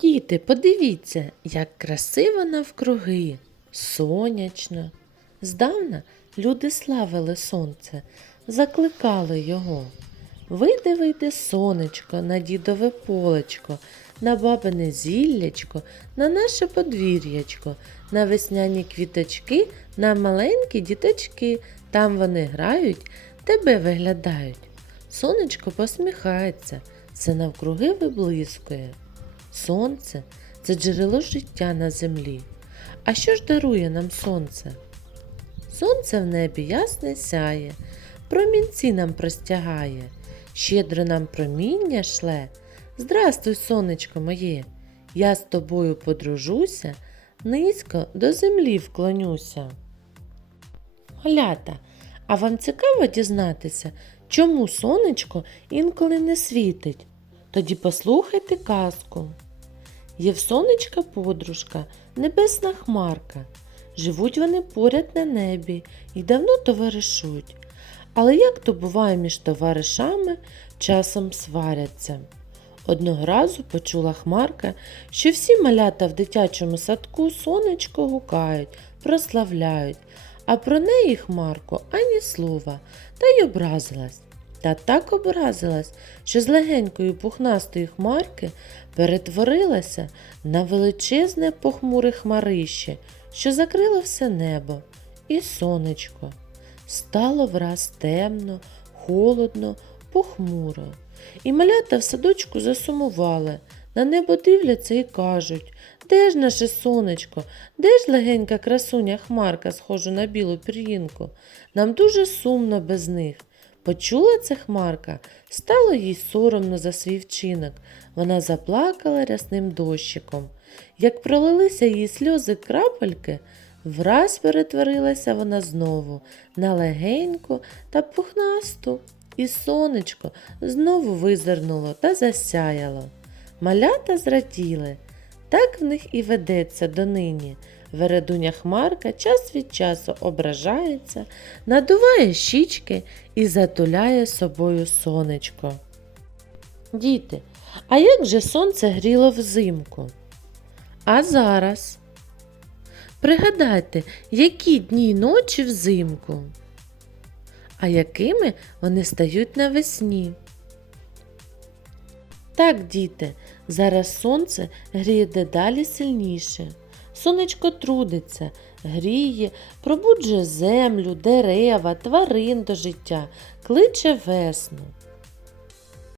Діти, подивіться, як красиво навкруги, сонячно. Здавна люди славили сонце, закликали його. Вийди, вийди, сонечко, на дідове полечко, на бабине зіллячко, на наше подвір'ячко, на весняні квіточки, на маленькі діточки. Там вони грають, тебе виглядають. Сонечко посміхається, все навкруги виблискує. Сонце це джерело життя на землі. А що ж дарує нам сонце? Сонце в небі ясне сяє, промінці нам простягає, щедро нам проміння шле. Здрастуй, сонечко моє, я з тобою подружуся, низько до землі вклонюся. Малята, а вам цікаво дізнатися, чому сонечко інколи не світить? Тоді послухайте казку. Є в сонечка подружка, небесна хмарка. Живуть вони поряд на небі і давно товаришують. Але як то буває між товаришами, часом сваряться. Одного разу почула хмарка, що всі малята в дитячому садку сонечко гукають, прославляють, а про неї хмарку ані слова, та й образилась. Та так образилась, що з легенької пухнастої хмарки перетворилася на величезне похмуре хмарище, що закрило все небо і сонечко. Стало враз темно, холодно, похмуро. І малята в садочку засумували, на небо дивляться і кажуть, де ж наше сонечко, де ж легенька красуня хмарка, схожа на білу пір'їнку? Нам дуже сумно без них. Почула це хмарка, стало їй соромно за свій вчинок. Вона заплакала рясним дощиком. Як пролилися її сльози крапельки, враз перетворилася вона знову на легеньку та пухнасту, і сонечко знову визирнуло та засяяло. Малята зраділи. Так в них і ведеться донині. Вередуня Хмарка час від часу ображається, надуває щічки і затуляє собою сонечко. Діти, а як же сонце гріло взимку? А зараз? Пригадайте, які дні й ночі взимку? А якими вони стають навесні? Так, діти, зараз сонце гріє дедалі сильніше. Сонечко трудиться, гріє, пробуджує землю, дерева, тварин до життя, кличе весну.